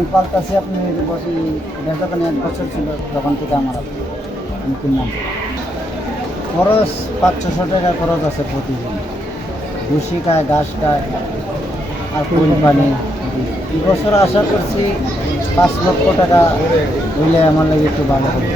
আমি পাল্টাছি আপনি এটা যখন 1 বছর ছিল তখন থেকে আমার আমি কিনলাম। খরচ 500-600 টাকা খরচ আছে প্রতিদিন। ভুসি খায়, ঘাস খায় আর পানি। এই বছর আশা করছি 5 লক্ষ টাকা হইলে আমার লাগে একটু ভালো হবে।